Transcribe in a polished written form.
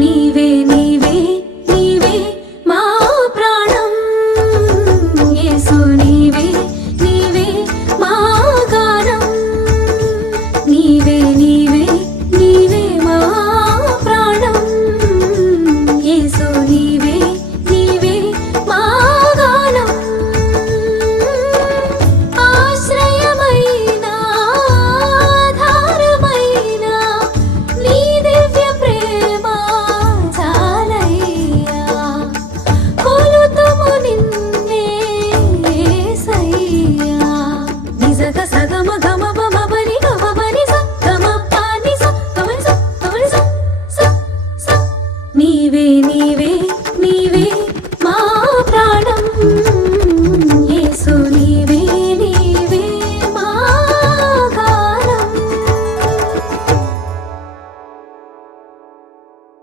నీవే నీవే నీవే మా ప్రాణం యేసు నీవే నీవే మా గానం నీవే నీవే నీవే మా ప్రాణం యేసు నీవే నీవే మా గానం ఆశ్రయమైన ఆధారమైన నీ దివ్య ప్రేమ చాలయ్యా కొలుతుము నిన్నే యేసయ్యా నిజగ సగమ గమ బమ బని గమ బని స గమ పాని స గమని స గమని స స స నీవే నీవే